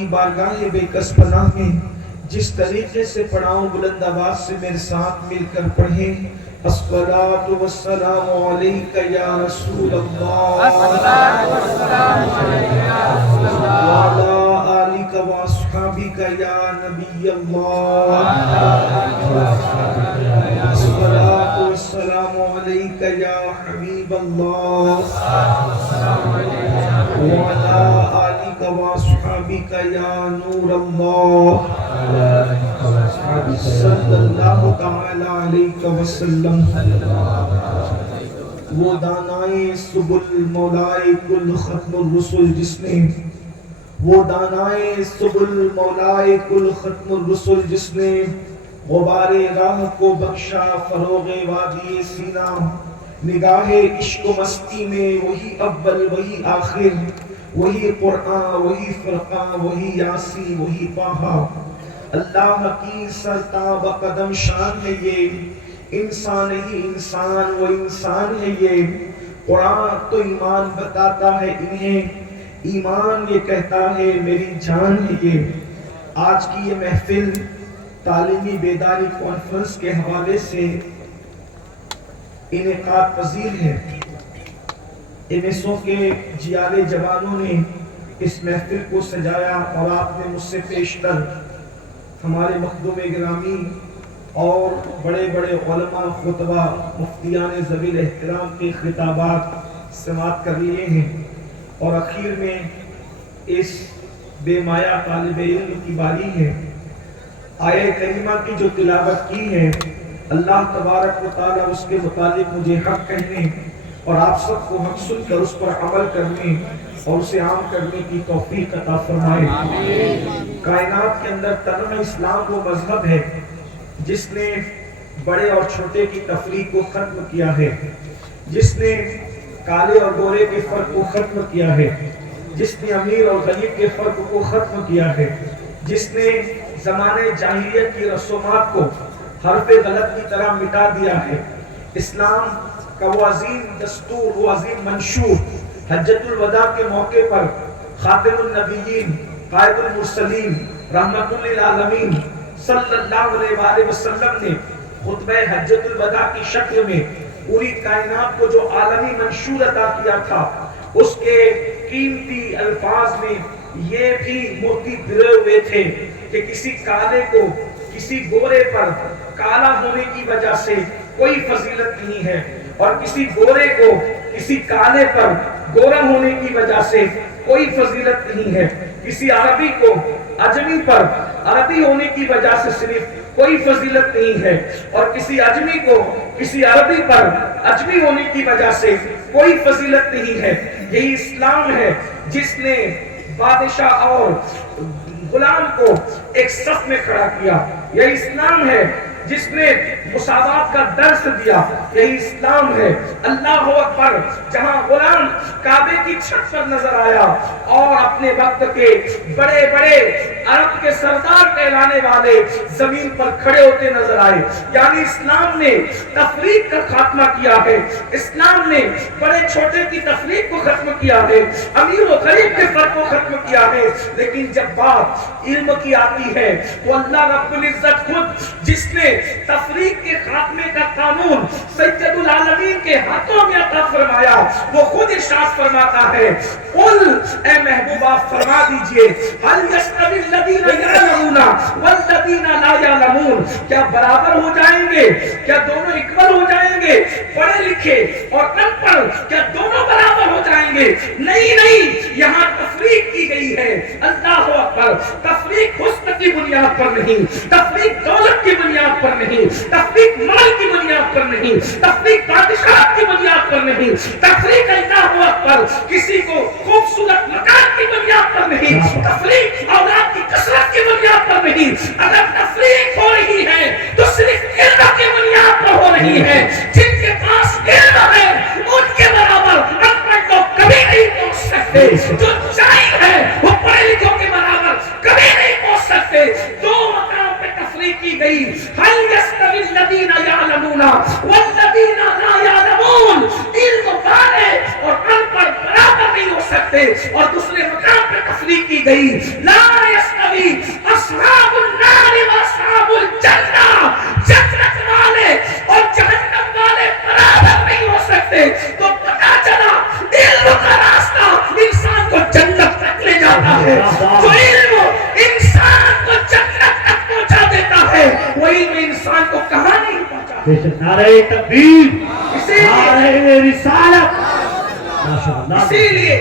کی بارگاہ بے کس پناہ میں جس طریقے سے پڑھاؤں بلند آواز سے میرے ساتھ مل کر پڑھیں. الصلاۃ والسلام علیک یا رسول اللہ وعلی آلک واصحابک یا نبی اللہ. الصلاۃ والسلام علیک یا حبیب اللہ وعلی آلک واصحابک یا نور اللہ صلی اللہ تعالی علیہ وسلم. وہ دانائے سبل مولائے کل ختم الرسل جس نے وہ دانائے سبل مولائے کل ختم الرسل جس نے غبار راہ کو بخشا فروغ وادی سینہ. نگاہ عشق و مستی میں وہی اول وہی آخر وہی قرآن وہی فرقان وہی یاسی وہی طٰہٰ. اللہ کی سرتاب قدم شان ہے یہ انسان ہی انسان وہ انسان ہے یہ. قرآن تو ایمان بتاتا ہے انہیں ایمان یہ کہتا ہے میری جان ہے یہ. آج کی یہ محفل تعلیمی بیداری کانفرنس کے حوالے سے انعقاد پذیر ہے. MSO کے جیالے جوانوں نے اس محفل کو سجایا اور آپ نے مجھ سے پیشتر ہمارے مخدوم گرامی اور بڑے بڑے علماء خطبہ مفتیان ذوی الاحترام کے خطابات سماعت کر لیے ہیں. اور اخیر میں اس بے مایہ طالب علم کی باری ہے. آیہ کریمہ کی جو تلاوت کی ہے اللہ تبارک و تعالیٰ اس کے متعلق مجھے حق کہنے اور آپ سب کو حق سن کر اس پر عمل کرنے اور اسے عام کرنے کی توفیق عطا فرمائے. کائنات کے اندر تنہا اسلام وہ مذہب ہے جس نے بڑے اور چھوٹے کی تفریق کو ختم کیا ہے, جس نے کالے اور گورے کے فرق کو ختم کیا ہے, جس نے امیر اور غریب کے فرق کو ختم کیا ہے, جس نے زمانے جاہلیت کی رسومات کو حرف غلط کی طرح مٹا دیا ہے. اسلام کا وہ عظیم دستور وہ عظیم منشور حجۃ الوداع کے موقع پر خاتم النبیین قائد المرسلین رحمت للعالمین صلی اللہ علیہ وآلہ وسلم نے خطبہ حجۃ الوداع کی شکل میں پوری کائنات کو جو عالمی منشور عطا کیا تھا اس کے قیمتی الفاظ میں یہ بھی موتی گرے ہوئے تھے کہ کسی کالے کو کسی گورے پر کالا ہونے کی وجہ سے کوئی فضیلت نہیں ہے اور کسی گورے کو کسی کالے پر گورا ہونے کی وجہ سے کوئی فضیلت نہیں ہے. کسی عربی کو اجمی پر عربی ہونے کی وجہ سے صرف کوئی فضیلت نہیں ہے اور کسی اجمی کو کسی عربی پر اجمی ہونے کی وجہ سے کوئی فضیلت نہیں ہے. یہی اسلام ہے جس نے بادشاہ اور غلام کو ایک صف میں کھڑا کیا. یہی اسلام ہے جس نے مساوات کا درس دیا. یہی اسلام ہے اللہ اکبر جہاں غلام کعبے کی چھت پر نظر آیا اور اپنے وقت کے بڑے بڑے عرب کے سردار کہلانے والے زمین پر کھڑے ہوتے نظر آئے. یعنی اسلام نے تفریق کا خاتمہ کیا ہے. اسلام نے بڑے چھوٹے کی تفریق کو ختم کیا ہے, امیر و غریب کے فرق کو ختم کیا ہے. لیکن جب بات علم کی آتی ہے تو اللہ رب العزت خود جس نے تفریق کے خاتمے کا قانون سید العالمین کے ہاتھوں میں عطا فرمایا وہ خود ارشاد فرماتا ہے قل اے محبوبہ فرما دیجئے هل يستوي الذين يعلمون والذين لا يعلمون کیا برابر ہو جائیں گے, کیا دونوں اکول ہو جائیں گے؟ پڑھے لکھے اور ان پڑھ کیا دونوں برابر ہو جائیں گے؟ نہیں نہیں, یہاں تفریق کی گئی ہے. اللہ اکبر. تفریق حسن کی بنیاد پر نہیں, تفریق دولت کی بنیاد پر نہیں, تفریق مال کی بنیاد پر نہیں, تفریق بادشاہت کی بنیاد پر نہیں, تفریق اللہ اکبر کسی کو خوبصورت مکان کی بنیاد پر نہیں, تفریق اولاد کی کثرت کی بنیاد پر نہیں. اگر تفریق ہو رہی ہے تو صرف علم کی بنیاد پر ہو رہی ہے. جن کے پاس علم ہے ان کے برابر ان پڑھ لوگ کبھی نہیں پہنچ سکتے. جو جاہل ہے وہ پڑھے لکھوں کے برابر کبھی نہیں پہنچ سکتے. دو مقام پہ تفریق کی گئی. هل يستوي الذين يعلمون والذين لا يعلمون. علم والے اور ان پڑھ برابر نہیں ہو سکتے. اور دوسرے مقام پہ تفریق کی گئی لا انسان کو کہاں نہیں پہنچا. نعرہ تکبیر، اسی نعرہ رسالت. اسی لیے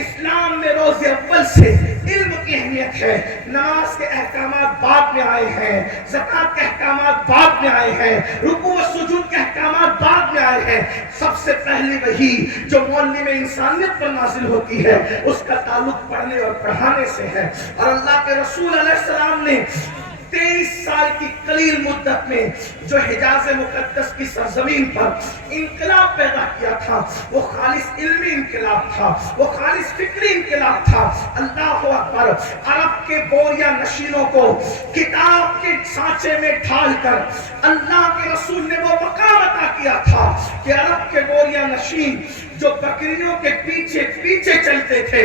اسلام میں روز اول سے علم کی اہمیت ہے. نماز کے احکامات بعد میں آئے ہیں، زکوٰۃ کے احکامات بعد میں آئے ہیں، رکوع و سجود کے احکامات بعد میں آئے ہیں. سب سے پہلی وحی جو معلم انسانیت پر نازل ہوتی ہے اس کا تعلق پڑھنے اور پڑھانے سے ہے. اور اللہ کے رسول علیہ السلام نے 23 سال کی قلیل مدت میں جو حجاز مقدس کی سرزمین پر انقلاب پیدا کیا تھا وہ خالص علمی انقلاب تھا، وہ خالص فکری انقلاب تھا. اللہ اکبر. عرب کے بوریا نشینوں کو کتاب کے سانچے میں ڈھال کر اللہ کے رسول نے وہ مقام عطا کیا تھا کہ عرب کے بوریا نشین جو بکریوں کے پیچھے پیچھے چلتے تھے،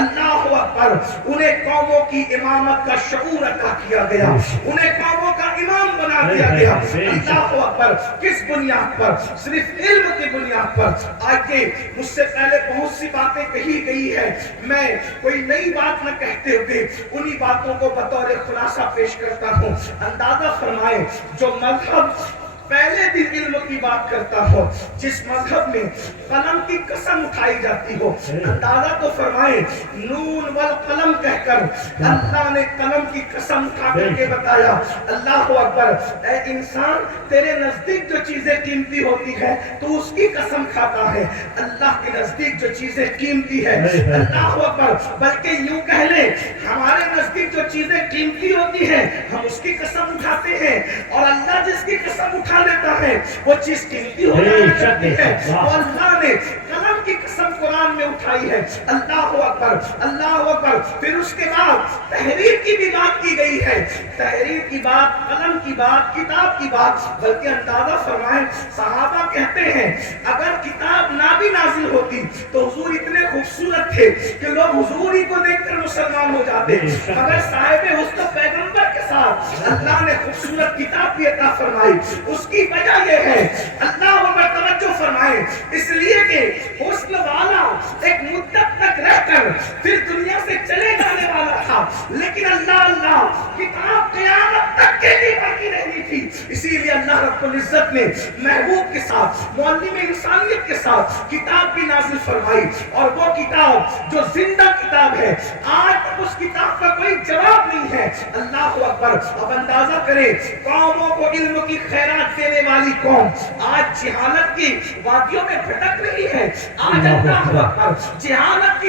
اللہ اکبر، انہیں قوموں کی امامت کا شعور عطا کیا گیا، انہیں قوموں کا امام بنا دیا گیا. اللہ اکبر. کس بنیاد پر؟ صرف علم کی بنیاد پر. آگے مجھ سے پہلے بہت سی باتیں کہی گئی ہے، میں کوئی نئی بات نہ کہتے ہوئے انہی باتوں کو بطور خلاصہ پیش کرتا ہوں. اندازہ فرمائیں جو مذہب پہلے دن علم کی بات کرتا ہو، جس مذہب میں قلم کی قسم اٹھائی جاتی ہو، اندازہ تو فرمائیں نون والقلم کہہ کر اللہ نے قلم کی قسم اٹھا کر کے بتایا. اللہ اکبر. اے انسان، تیرے نزدیک جو چیزیں قیمتی ہوتی ہے تو اس کی قسم کھاتا ہے، اللہ کے نزدیک جو چیزیں قیمتی ہے، اللہ اکبر، بلکہ یوں کہہ لیں ہمارے نزدیک جو چیزیں قیمتی ہوتی ہیں ہم اس کی قسم اٹھاتے ہیں، اور اللہ جس کی قسم اٹھا لیتا ہے وہ چیز قیمتی ہو جانا کرتی ہے. اور اللہ نے قلم کی قسم قرآن میں اٹھائی ہے. اللہ اکبر، اللہ اکبر. پھر اس کے بعد تحریر کی بھی بات کی گئی ہے، تحریر کی بات، قلم کی بات، کتاب کی بات. بلکہ اندازہ فرمائیں صحابہ کہتے ہیں اگر کتاب نہ بھی نازل ہوتی تو حضور اتنے خوبصورت تھے کہ لوگ حضور ہی کو دیکھ کر مسلمان ہو جاتے، مگر صاحب حسن پیغمبر کے ساتھ اللہ نے خوبصورت کتاب بھی عطا فرمائی. اس کی وجہ یہ ہے، اللہ اکبر، توجہ فرمائیں، اس لیے کہ حسن والا ایک مدت تک رہ کر پھر دنیا سے چلے جانے والا تھا، لیکن اللہ کتاب قیامت تک کے لیے باقی رہنی تھی. اسی لیے اللہ رب العزت نے محبوب کے ساتھ، معلم انسانیت کے ساتھ کتاب بھی نازل فرمائی. اور وہ کتاب جو زندہ کتاب ہے، آج تک اس کتاب کا کوئی جواب نہیں ہے. اللہ اکبر. اب اندازہ کریں قوموں کو علم کی خیرات دینے والی قوم آج جہالت کی وادیوں میں بھٹک رہی ہے. آج اللہ اکبر جہالت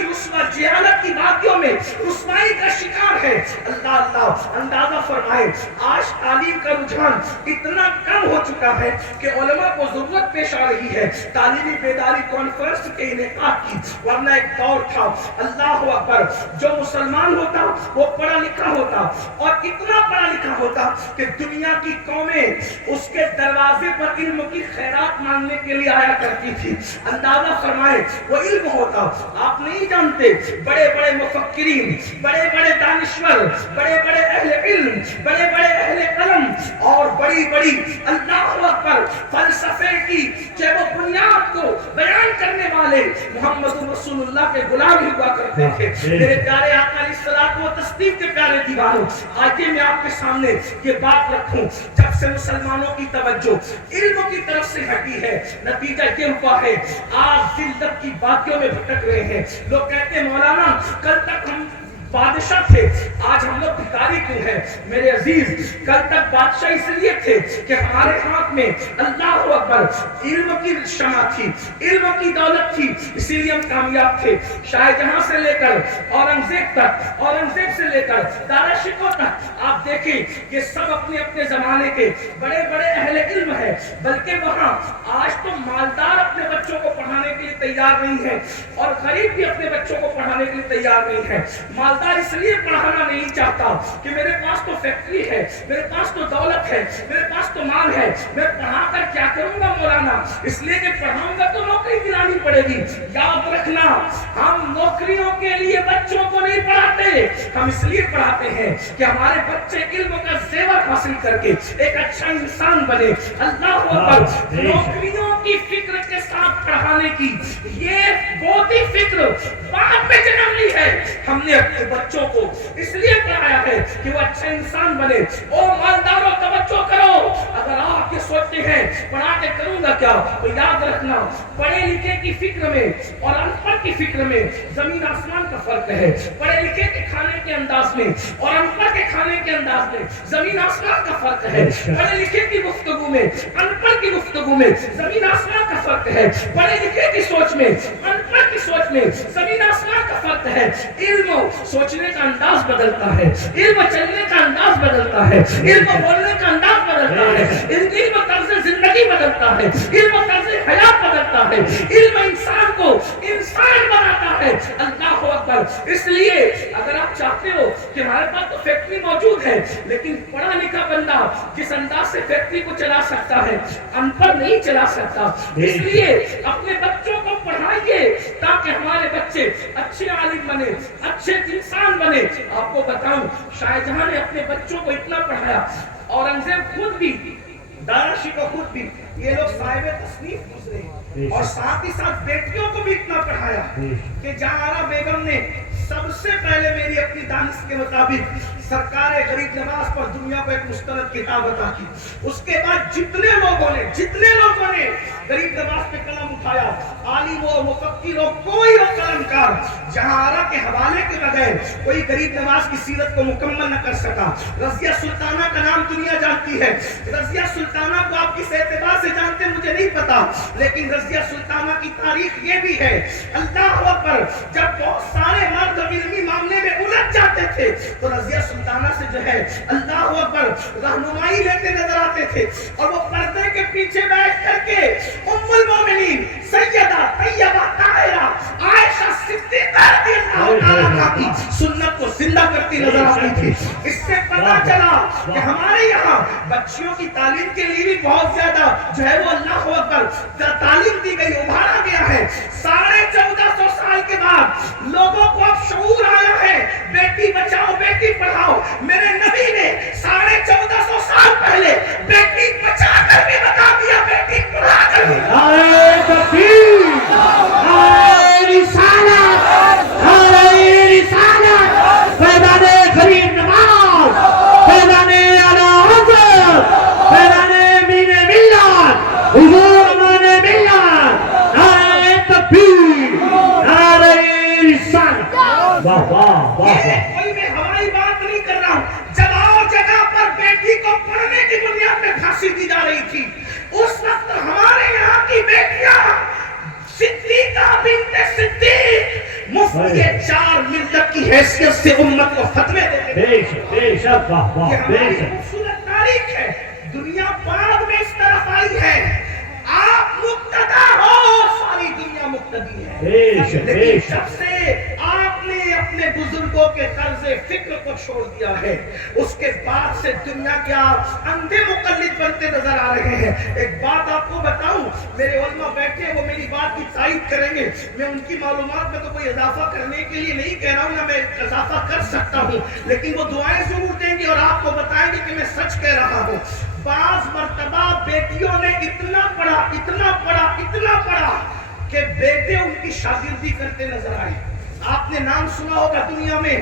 کی وادیوں میں رسوائی کا شکار ہے. اللہ اندازہ فرمائے آج تعلیم کا رجحان اتنا کم ہو چکا ہے کہ علماء کو ضرورت پیش آ رہی ہے تعلیمی بیداری کانفرنس کے انعقاد کی. ورنہ ایک دور تھا، اللہ اکبر، جو مسلمان ہوتا وہ پڑھا لکھا ہوتا، اور اتنا پڑھا لکھا ہوتا کہ دنیا کی قومیں اس کے دروازے پر علم کی خیرات مانگنے کے لیے آیا کرتی تھی. اندازہ فرمائے وہ علم ہوتا، آپ نہیں جانتے، بڑے بڑے مفکرین، بڑے بڑے دانشور، بڑے بڑے اہل علم، بڑے بڑے اہل قلم، اور بڑی بڑی اللہ اکبر فلسفے کی کہ وہ بنیاد کو بیان کرنے والے محمد رسول اللہ کے غلام ہی ہوا کرتے تھے. میرے پیارے آقا علیہ الصلوۃ والتسلیم کے پیارے دیوانوں، آئیے میں آپ کے سامنے یہ بات رکھوں. جب سے مسلمانوں کی توجہ علم کی طرف سے ہٹی ہے، نتیجہ یہ ہوا ہے آج ذلت کی باتوں میں بھٹک رہے ہیں. لوگ کہتے ہیں مولانا کل تک ہم بادشاہ تھے، آج ہم لوگ بھکاری کیوں ہیں؟ میرے عزیز، کل تک بادشاہ اس لیے تھے کہ ہمارے ہاتھ میں اللہ اکبر علم کی شمع تھی، علم کی دولت تھی، اسی لیے ہم کامیاب تھے. شاہ جہاں سے لے کر اورنگزیب تک، اورنگزیب سے لے کر دارا شکوہ تک، آپ دیکھیں یہ سب اپنے اپنے زمانے کے بڑے بڑے اہل علم ہیں. بلکہ وہاں آج تو مالدار اپنے بچوں کو پڑھانے کے لیے تیار نہیں ہے، اور غریب بھی اپنے بچوں کو پڑھانے کے لیے تیار نہیں ہے. مالدار اس لیے پڑھانا نہیں چاہتا کہ میرے پاس تو فیکٹری ہے، میرے پاس تو دولت ہے، میرے پاس تو مال ہے، میں پڑھا کر کیا کروں گا مولانا؟ اس لیے کہ پڑھاؤں گا تو نوکری دلانی پڑے گی. یاد رکھنا، ہم نوکریوں کے لیے بچوں کو نہیں پڑھاتے، ہم اس لیے پڑھاتے ہیں کہ ہمارے بچے علم کا زیور حاصل کر کے ایک اچھا انسان بنے. اللہ اکبر. نوکریوں کی فکر کے ساتھ نصاب پڑھانے کی یہ بودھی فکر بعد میں جنم لی ہے. ہم نے اپنے بچوں کو اس لیے پڑھایا ہے کہ وہ اچھے انسان بنے. او مالداروں توجہ کرو, اگر آپ یہ سوچتے ہیں پڑھا کے کروں گا کیا, تو یاد رکھنا پڑھے لکھے کی فکر میں اور ان پڑھ کی فکر میں زمین آسمان کا فرق ہے. پڑھے لکھے کے کھانے کے انداز میں اور ان پڑھ کے کھانے کے انداز میں زمین آسمان کا فرق ہے. پڑھے لکھے کی گفتگو میں ان پڑھ کی گفتگو میں زمین آسمان کا فرق ہے. پڑھے لکھے کی سوچ میں ان پڑھ کی سوچ میں زمین آسمان کا فرق ہے. علم سوچنے کا انداز بدلتا ہے, علم چلنے کا انداز بدلتا ہے, علم بولنے کا انداز بدلتا ہے, علم طرز زندگی بدلتا ہے, علم طرز حیات بدلتا ہے, علم انسان کو انسان بناتا ہے. اللہ اکبر. اس لیے اگر آپ چاہتے ہو کہ ہمارے پاس تو فیکٹری موجود ہے لیکن پڑھا لکھا بندہ جس انداز سے فیکٹری کو چلا سکتا ہے ان پڑھ نہیں چلا سکتا. اس لیے اپنے بچوں کو پڑھائیے تاکہ ہمارے بچے اچھے عالم بنے, اچھے انسان بنے. آپ کو بتاؤں شاہ جہاں نے اپنے بچوں کو اتنا پڑھایا, اورنگزیب خود بھی, دانا شکو خود بھی, یہ لوگ صاحب تصنیف گزرے, اور ساتھ ہی ساتھ بیٹیوں کو بھی اتنا پڑھایا کہ جہاں بیگم نے سب سے پہلے میری اپنی دانش کے مطابق سرکار غریب نواز پر دنیا کو ایک مستند کتاب عطا کی. اس کے بعد جتنے لوگوں نے غریب نواز پہ قلم اٹھایا, عالم و مفکر ہو, کوئی ہو قلمکار, جہاں کے حوالے کے بغیر کوئی غریب نواز کی سیرت کو مکمل نہ کر سکا. رضیہ سلطانہ کا نام دنیا جانتی ہے. رضیہ سلطانہ کو آپ کس اعتبار سے جانتے ہیں مجھے نہیں پتا, لیکن رضیہ سلطانہ کی تاریخ یہ بھی ہے. اللہ اکبر. جب بہت سارے مرد علمی معاملے میں الجھ جاتے تھے تو رضیہ سلطانہ سے جو ہے اللہ اکبر رہنمائی لیتے نظر آتے تھے, اور وہ پردے کے پیچھے بیٹھ کر کے ام المومنین سیدہ طیبہ طاہرہ عائشہ صدیقہ رضی اللہ تعالیٰ عنہا کی سنت کو زندہ کرتی نظر آتی تھی. اس سے پتہ چلا کہ ہمارے یہاں بچیوں کی تعلیم کے لیے بھی بہت زیادہ جو ہے وہ اللہ اکبر تعلیم دی گئی, ابھارا گیا ہے. 1450 سال کے بعد لوگوں کو اب شعور آیا ہے, بیٹی بچاؤ بیٹی پڑھاؤ. میرے نبی نے 1450 سال پہلے بیٹی بچا کر بھی بتا دیا, بیٹی پڑھا کر بھی. نعرہ تکبیر, نعرہ رسالت, نعرہ رسالت, فیضان غریب نواز, فیضان اعلی حضرت, فیضان امین ملت, حضور امان ملت, نعرہ تکبیر, نعرہ رسالت. واہ واہ واہ. کوئی میں ہماری بات نہیں کر رہا ہوں. جگہ جگہ پر بیٹی کو پڑھنے کی بنیاد پہ پھانسی دی جا رہی تھی. اس وقت ہمارے یہاں کی بیٹیاں صدیقہ بنت صدیق مفتی 4 ملت کی حیثیت سے امت کو فتوے دیتے تھے. بے شک واہ واہ. یہ ہماری خوبصورت تاریخ ہے. دنیا بعد میں اس طرف آئی ہے. آپ مقتدا ہو, ساری دنیا مقتدی ہے. لیکن جب سے آپ نے اپنے بزرگوں کے طرز فکر کو چھوڑ دیا ہے, اس کے بعد سے دنیا کے آپ اندھے مقلد بنتے نظر آ رہے ہیں. ایک بات آپ کو بتاؤں, میرے علماء بیٹھے وہ میری بات کی تائید کریں گے. میں ان کی معلومات میں تو کوئی اضافہ کرنے کے لیے نہیں کہہ رہا ہوں, نہ میں اضافہ کر سکتا ہوں, لیکن وہ دعائیں ضرور دیں گے اور آپ کو بتائیں گے کہ میں سچ کہہ رہا ہوں. بعض مرتبہ بیٹیوں نے اتنا پڑھا کہ بیٹے ان کی شاگردی کرتے نظر آئے. آپ نے نام سنا ہوگا دنیا میں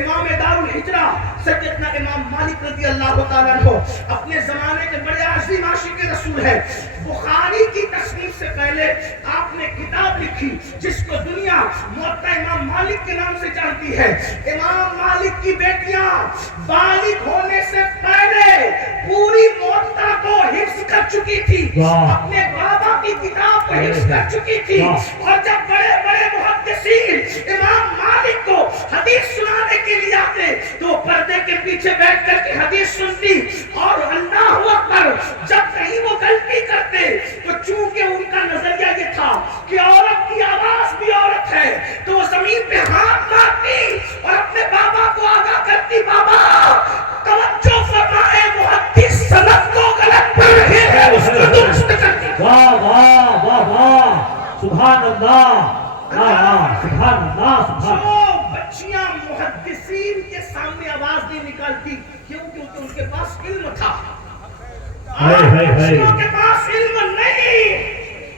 امام دار الحجرہ سیدنا امام مالک رضی اللہ تعالیٰ عنہ اپنے زمانے کے بڑے عظیم عاشق رسول ہے. بخاری کی تصنیف سے پہلے آپ نے کتاب لکھی جس کو دنیا موطا امام مالک کے نام سے جانتی ہے. امام مالک کی بیٹیاں بالغ ہونے سے پہلے پوری موطا کو حفظ کر چکی تھی, اپنے بابا کی کتاب کو حفظ کر چکی تھی. اور جب بڑے بڑے محدثین امام مالک کو حدیث سنانے کے لیے آتے تو پردے کے پیچھے بیٹھ کر کے حدیث سنتی. اور اللہ اکبر, جب کہیں وہ غلطی کرتے تو چونکہ ان کا نظریہ یہ تھا کہ عورت کی آواز بھی عورت ہے, تو وہ زمین پہ ہاتھ مارتی اور اپنے بابا کو آگاہ کرتی, بابا توجہ فرمائے, محدث سند کو غلط پڑھ رہے ہیں, اس کو درست کرتی. واہ واہ واہ واہ, سبحان اللہ, سبحان اللہ. جو بچیاں محدثین کے سامنے آواز نہیں نکالتی کیونکہ ان کے پاس علم تھا, بچیوں کے پاس علم نہیں,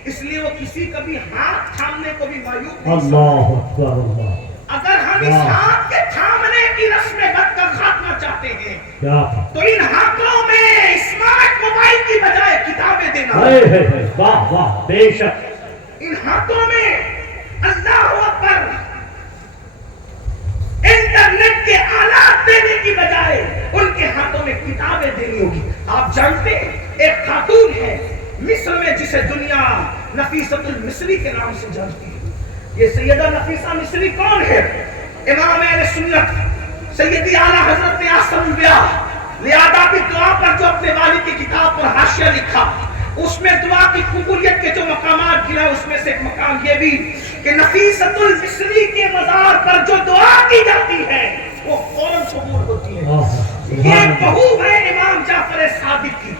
اس لیے وہ کسی کا بھی ہاتھ تھامنے کو بھی مایوب نہیں اللہ اکبر اللہ. اگر ہم اس ہاتھ کے تھامنے کی رسم بد کا خاتمہ چاہتے ہیں کیا تو ان ہاتھوں میں اسمارٹ موبائل کی بجائے کتابیں دینا. واہ واہ بے شک. ان ہاتھوں میں اللہ اکبر انٹرنیٹ کے آلات دینے کی بجائے ان کے ہاتھوں میں کتابیں دینی ہوگی. آپ جانتے ہیں ایک خاتون ہے مصر میں جسے دنیا نفیست المصری کے نام سے جانتی ہے. یہ سیدہ نفیسہ مصری کون ہے؟ امام اہل سنت سیدی اعلیٰ حضرت اعظم الانبیاء لیادہ کی دعا پر جو اپنے والد کی کتاب پر حاشیہ لکھا، اس میں دعا کی قبولیت کے جو مقامات گنا اس میں سے ایک مقام یہ بھی کہ نفیست المصری کے مزار پر جو دعا کی جاتی ہے وہ فوراً قبول ہوتی ہے. یہ بہو ہے امام جعفر صادق کی،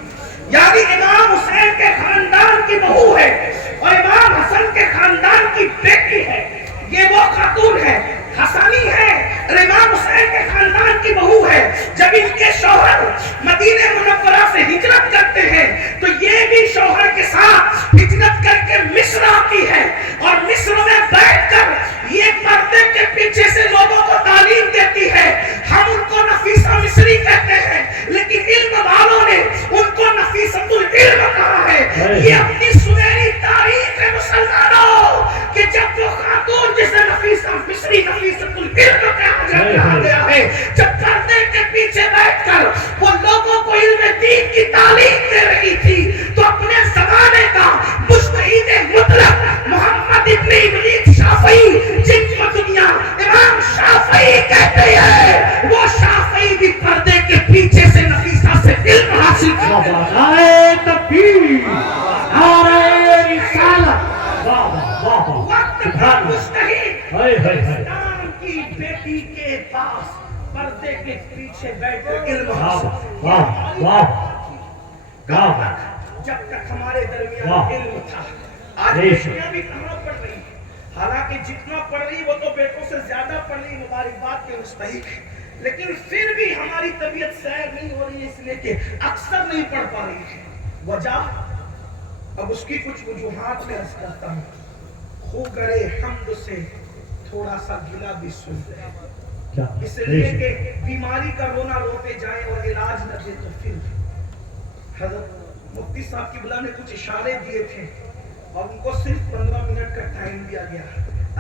یعنی امام حسین کے خاندان کی بہو ہے اور امام حسن کے خاندان کی بیٹی ہے. یہ وہ خاتون ہے حسانی ہے اور امام حسین کے خاندان کی بہو ہے. جب ان کے شوہر مدینہ منورہ سے ہجرت کرتے ہیں تو یہ بھی شوہر کے ساتھ ہجرت کر کے مصر آتی ہے اور مصر میں بیٹھ کر یہ پردے کے پیچھے سے لوگوں کو تعلیم دیتی ہے. ہم ان کو نفیسہ مصری کہتے ہیں لیکن علم والوں نے ان کو نفیست العلم کہا ہے. یہ اپنی سنہری تاریخ ہے مسلمانوں کہ جب وہ خاتون جسے نفیسہ مصری نفیست العلم کہا گیا ہے، جب پردے کے پیچھے بیٹھ کر وہ لوگوں کو علم دین کی تعلیم دے رہی تھی تو اپنے زمانے کا مجتہد مطلق محمد ابن ابلیس شافعی جن کو دنیا امام شافعی کہتے ہیں، وہ شافعی بھی پردے کے پیچھے سے نفیسہ سے علم حاصل کیا. نعرہ تکبیر، نعرہ رسالت. وقت پر مجتہد اسلام کی بیٹی کے پاس پردے کے پیچھے بیٹھ کر علم حاصل. جب تک ہمارے درمیان علم تھا. آج بیٹیاں بھی کہاں پڑھ رہی ہیں، حالانکہ جتنا پڑھ رہی وہ تو بیٹوں سے زیادہ پڑھ رہی، مبارکباد کے مستحق ہے، لیکن پھر بھی ہماری طبیعت سیر نہیں ہو رہی ہے اس لیے کہ اکثر نہیں پڑھ پا رہی ہے. وجہ اب اس کی کچھ وجوہات میں عرض کرتا ہوں. خو کرے حمد سے تھوڑا سا گلا بھی سن لے، اس لیے کہ بیماری کا رونا روتے جائیں اور علاج نہ دے تو پھر. حضرت مفتی صاحب کی بلا نے کچھ اشارے دیے تھے اور ان کو صرف 15 منٹ کا ٹائم دیا گیا.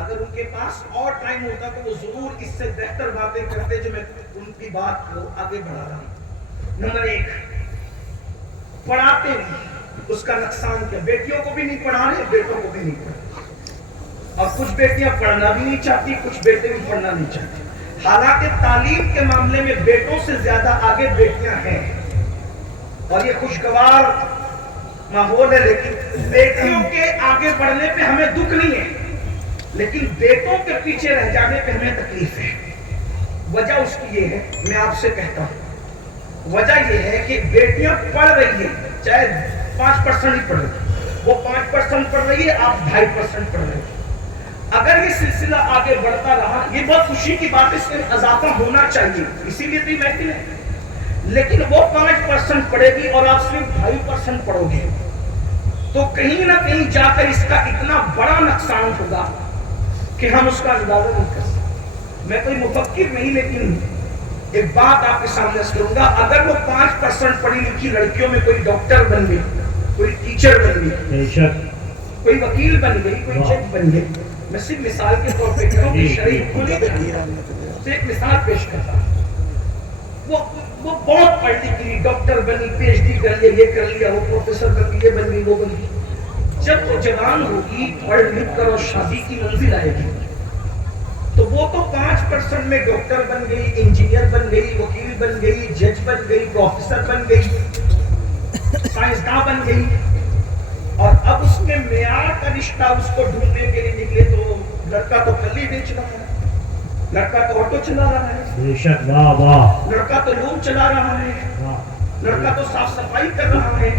اگر ان کے پاس اور ٹائم ہوتا تو وہ ضرور اس سے بہتر باتیں کرتے جو میں ان کی بات کو آگے بڑھا رہا ہوں. نمبر 1، پڑھاتے نہیں، اس کا نقصان کیا؟ بیٹیوں کو بھی نہیں پڑھا رہے، بیٹوں کو بھی نہیں پڑھا. اور کچھ بیٹیاں پڑھنا بھی نہیں چاہتی، کچھ بیٹے بھی پڑھنا نہیں چاہتے. حالانکہ تعلیم کے معاملے میں بیٹوں سے زیادہ آگے بیٹیاں ہیں اور یہ خوشگوار ماحول ہے. لیکن بیٹیوں کے آگے بڑھنے پہ ہمیں دکھ نہیں ہے، لیکن بیٹوں کے پیچھے رہ جانے پہ ہمیں تکلیف ہے. وجہ اس کی یہ ہے، میں آپ سے کہتا ہوں، وجہ یہ ہے کہ بیٹیاں پڑھ رہی ہیں، چاہے 5% ہی پڑھ رہی ہے، وہ 5% پڑھ رہی ہے، آپ 2.5% پڑھ رہے ہیں. اگر یہ سلسلہ آگے بڑھتا رہا، یہ بہت خوشی کی بات ہے، اس میں اضافہ ہونا چاہیے، اسی لیے تو یہ محفل ہے. لیکن وہ 5% پڑھے گی اور آپ صرف 2.5% پڑھو گے تو کہیں نہ کہیں جا کر اس کا اتنا بڑا نقصان ہوگا کہ ہم اس کا اندازہ نہیں کر سکتے. میں کوئی مفکر نہیں، لیکن ایک بات آپ کے سامنے کروں گا. اگر وہ 5% پڑھی لکھی لڑکیوں میں کوئی ڈاکٹر بن گئی، کوئی ٹیچر بن گئی، کوئی وکیل بن گئی، کوئی جج بن گئی، میں صرف مثال کے طور پہ کہہ رہا ہوں کہ شریف کو سے ایک مثال پیش کرتا ہوں. وہ بہت پڑھ لکھی، ڈاکٹر بنی، پی ایچ ڈی کر لیا، یہ کر لیا، وہ پروفیسر بن گئی، یہ بن گئی، وہ بن گئی. جب وہ جوان ہوگی، پڑھ لکھ کر اور شادی کی منزل آئے گی تو وہ تو 5% میں ڈاکٹر بن گئی، انجینئر بن گئی، وکیل بن گئی، جج بن گئی، پروفیسر بن گئی، سائنسداں بن گئی. اور اب اس کے معیار کا رشتہ اس کو ڈھونڈنے کے لیے نکلے تو لڑکا تو پھلی بیچ رہا ہے، لڑکا تو آٹو چلا رہا ہے، لڑکا تو لون چلا رہا ہے، لڑکا تو صاف صفائی کر رہا ہے،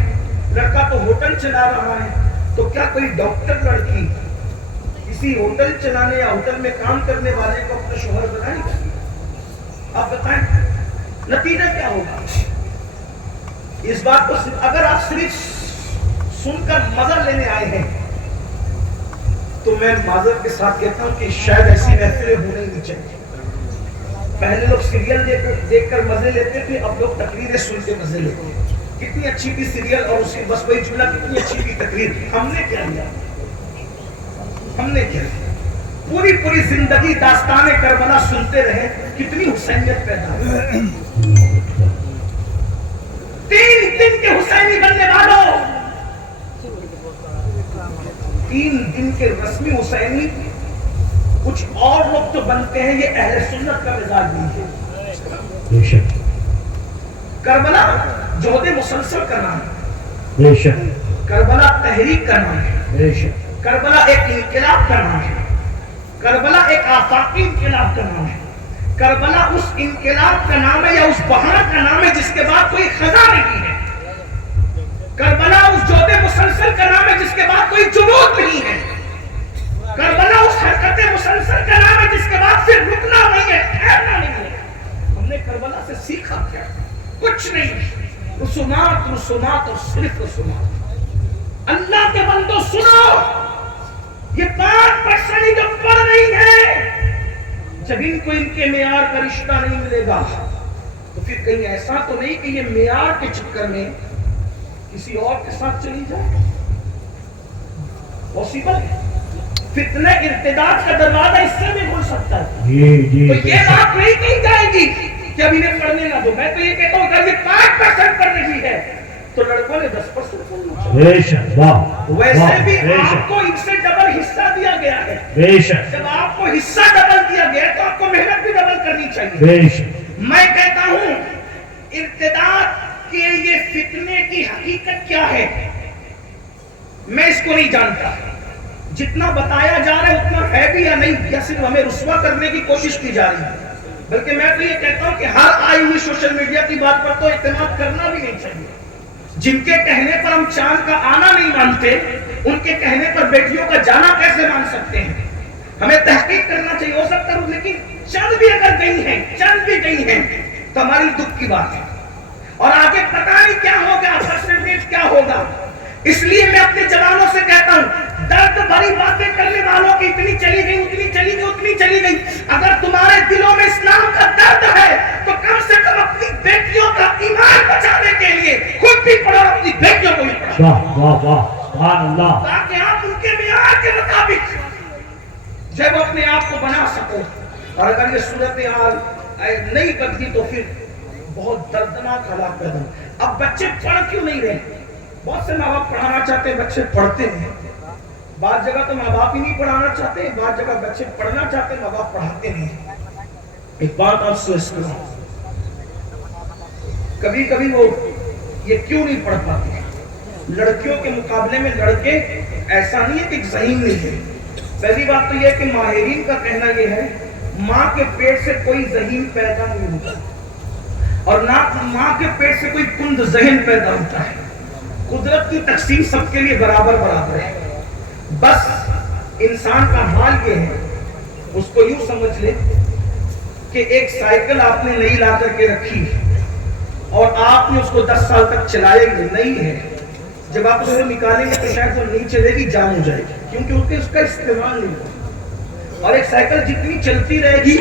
لڑکا تو ہوٹل چلا رہا ہے. تو کیا کوئی ڈاکٹر لڑکی کسی ہوٹل چلانے یا ہوٹل میں کام کرنے والے کو اپنا شوہر بنائے گا؟ آپ بتائیں نتیجہ کیا ہوگا؟ اس بات کو اگر آپ صرف سن کر مزہ لینے آئے ہیں تو میں معذرت کے ساتھ کہتا ہوں کہ شاید ایسی محفلیں ہونے نہیں چاہیے. پہلے لوگ سیریل دیکھ کر مزے لیتے تھے, اب لوگ تقریریں سن کے مزے لیتے ہیں. کتنی اچھی تھی سیریل اور اس کی بس وہی جملہ, کتنی اچھی تھی تقریر. ہم نے کیا لیا, ہم نے کیا لیا؟ پوری پوری زندگی داستان کربلا سنتے رہے, کتنی حسینیت پیدا ہوئی. 3 دن کے حسینی بننے والوں, 3 دن کے رسمی حسینی. کچھ اور لوگ جو بنتے ہیں یہ اہل سنت کا مزاج نہیں ہے. بے شک کربلا جہد مسلسل کا نام ہے, بے شک کربلا تحریک کا نام ہے, بے شک کربلا ایک انقلاب کا نام ہے, کربلا ایک آفاقی انقلاب کا نام ہے. کربلا اس انقلاب کا نام ہے یا اس بہار کا نام ہے جس کے بعد کوئی خزاں نہیں ہے. کربلا اس جہد مسلسل کا نام ہے جس کے بعد کوئی جمود نہیں ہے. کربلا اس حرکت مسلسل کا نام ہے جس کے بعد پھر رکنا نہیں ہے, ٹھہرنا نہیں ہے. ہم نے کربلا سے سیکھا کیا؟ کچھ نہیں. رسومات رسومات اور صرف رسومات. اللہ کے بندو سنو, یہ 5% جو پڑھ رہی ہے, جب ان کو ان کے معیار کا رشتہ نہیں ملے گا تو پھر کہیں ایسا تو نہیں کہ یہ معیار کے چکر میں کسی اور کے ساتھ چلی جائے. پاسبل ہے. فتنہ ارتداد کا دروازہ اس سے بھی کھل سکتا ہے. تو یہ بات نہیں کہی جائے گی کہ اب انہیں پڑھنے نہ دو. میں تو یہ کہتا ہوں اگر یہ 5% پڑھ رہی ہے تو لڑکوں نے 10% پڑھنا چاہیے. بے شک, واہ ویسے بھی آپ کو ان سے ڈبل حصہ دیا گیا ہے. بے شک, جب آپ کو حصہ ڈبل دیا گیا ہے تو آپ کو محنت بھی ڈبل کرنی چاہیے. بے شک میں کہتا ہوں ارتداد کے یہ فتنے کی حقیقت کیا ہے میں اس کو نہیں جانتا. جتنا بتایا جا رہا ہے اتنا ہے بھی یا نہیں, یا صرف ہمیں رسوا کرنے کی کوشش کی جا رہی ہے. بلکہ میں تو یہ کہتا ہوں کہ ہر آئی ہوئی سوشل میڈیا کی بات پر تو اعتماد کرنا بھی نہیں چاہیے. جن کے کہنے پر ہم چاند کا آنا نہیں مانتے, ان کے کہنے پر بیٹیوں کا جانا کیسے مان سکتے ہیں؟ ہمیں تحقیق کرنا چاہیے. ہو سکتا ہے لیکن چند بھی اگر گئی ہیں, چند بھی گئی ہیں تو ہماری دکھ کی بات ہے. اور آگے پتہ نہیں کیا ہوگا, پرسنٹیج کیا ہوگا. اس لیے میں اپنے جوانوں سے کہتا ہوں, درد بھری باتیں کرنے والوں کی اتنی چلی گئی, اتنی چلی گئی, اتنی چلی گئی. اگر تمہارے دلوں میں اسلام کا درد ہے تو کم سے کم اپنی بیٹیوں کا ایمان بچانے کے لیے خود بھی پڑھو, اپنی بیٹیوں کو بھی پڑھو. واہ واہ واہ, سبحان اللہ. تاکہ آپ ان کے معیار کے مطابق جب اپنے آپ کو بنا سکو. اور اگر یہ صورتحال نہیں بدلی تو پھر بہت دردناک حالات پیدا ہوں. اب بچے پڑھ کیوں نہیں رہے؟ بہت سے ماں باپ پڑھانا چاہتے ہیں, بچے پڑھتے نہیں. بعض جگہ تو ماں باپ ہی نہیں پڑھانا چاہتے, بعض جگہ بچے پڑھنا چاہتے ہیں, ماں باپ پڑھاتے نہیں. ایک بات آپ سوچ کرو, کبھی کبھی وہ یہ کیوں نہیں پڑھ پاتے؟ لڑکیوں کے مقابلے میں لڑکے ایسا نہیں ہے کہ ذہین نہیں ہے. پہلی بات تو یہ ہے کہ ماہرین کا کہنا یہ ہے ماں کے پیٹ سے کوئی ذہین پیدا نہیں ہوتا, اور نہ ماں کے پیٹ سے کوئی کند ذہن پیدا ہوتا ہے. قدرت کی تقسیم سب کے لیے برابر برابر ہے. بس انسان کا حال یہ ہے, اس کو یوں سمجھ لے کہ ایک سائیکل آپ نے نئی لا کر کے رکھی اور آپ نے اس کو 10 سال تک چلایا ہی نہیں ہے. جب آپ اس کو نکالیں گے تو شاید وہ نہیں چلے گی, جام ہو جائے گی, کیونکہ اس کا استعمال نہیں ہوا. اور ایک سائیکل جتنی چلتی رہے گی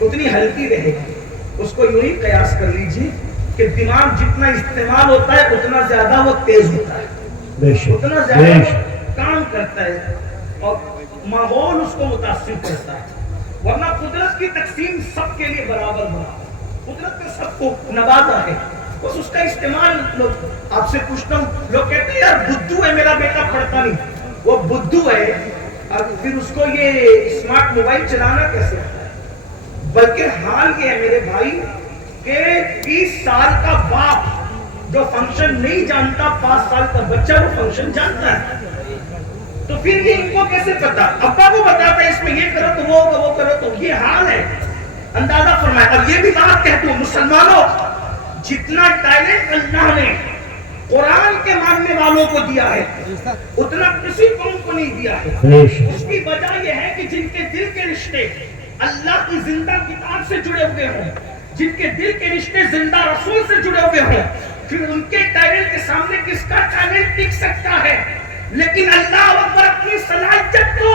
اتنی ہلکی رہے گی. اس کو یوں ہی قیاس کر لیجیے کہ دماغ جتنا استعمال ہوتا ہے اتنا زیادہ وہ تیز ہوتا ہے, اتنا زیادہ وہ کام کرتا ہے اور ماحول اس کو متاثر کرتا ہے. ورنہ قدرت کی تقسیم سب کے لیے برابر برابر. قدرت نے سب کو نوازا ہے, بس اس کا استعمال. لوگ آپ سے پوچھتا ہوں, لوگ کہتے ہیں یار بدھو ہے میرا بیٹا پڑھتا نہیں. وہ بدھو ہے اور پھر اس کو یہ اسمارٹ موبائل چلانا کیسے آتا ہے؟ بلکہ حال یہ ہے میرے بھائی کہ 20 سال کا باپ جو فنکشن نہیں جانتا, 5 سال کا بچہ وہ فنکشن جانتا ہے. تو پھر یہ ان کو کیسے پتا؟ ابا کو بتاتا ہے اس میں یہ کرو تو وہ کرو, تو یہ حال ہے. اندازہ فرمائے. اور یہ بھی بات کہتا ہوں مسلمانوں, جتنا ٹیلنٹ اللہ نے قرآن کے ماننے والوں کو دیا ہے اتنا کسی قوم کو نہیں دیا ہے. اس کی وجہ یہ ہے کہ جن کے دل کے رشتے اللہ کی زندہ کتاب سے جڑے ہوئے ہوں, جن کے دل کے رشتے زندہ رسول سے جڑے ہوئے ہوں, پھر ان کے ٹیلنٹ کے سامنے کس کا ٹیلنٹ ٹک سکتا ہے؟ لیکن اللہ اکبر اپنی صلاحیت کو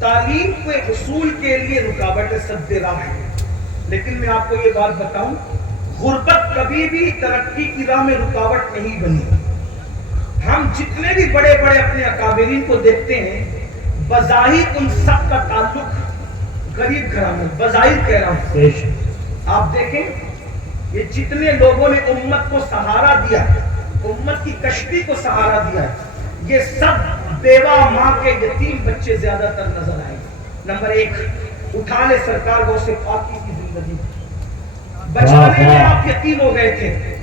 تعلیم کے حصول کے لیے رکاوٹیں سد راہ ہیں، لیکن میں آپ کو یہ بات بتاؤں، غربت کبھی بھی ترقی کی راہ میں رکاوٹ نہیں بنی۔ ہم جتنے بھی بڑے بڑے اپنے اکابرین کو دیکھتے ہیں، بظاہر ان سب کا تعلق غریب گھرانوں، بظاہر کہہ رہا ہوں، آپ دیکھیں یہ جتنے لوگوں نے امت کو سہارا دیا، امت کی کشتی کو سہارا دیا، یہ سب بیوہ ماں کے یتیم بچے زیادہ تر نظر آئے۔ نمبر ایک، اٹھا لے سرکار غوث پاکی کی زندگی، بچپنے میں آپ یتیم ہو گئے تھے،